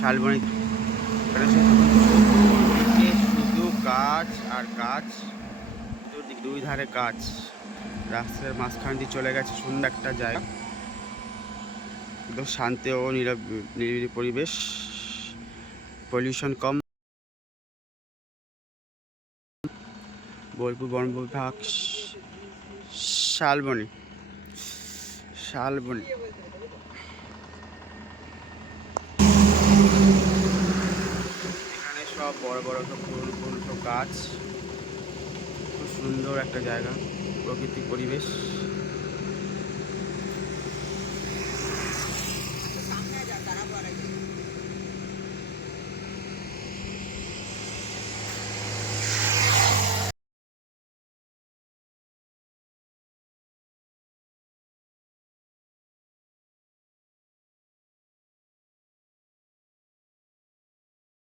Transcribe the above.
শালবনি। শুধু গাছ আর গাছ দুই ধারে গাছ। রাস্তার মাঝখান দিয়ে চলে গেছে সুন্দর একটা জায়গা। একদম শান্তি ও নীরব নিরিবিলি পরিবেশ। পলিউশন কম। বোলপুর বন বিভাগ শালবনি। শালবনি। সব বড় বড় সব পুরনো পুরনো সব গাছ। খুব সুন্দর একটা জায়গা প্রকৃতিক পরিবেশ।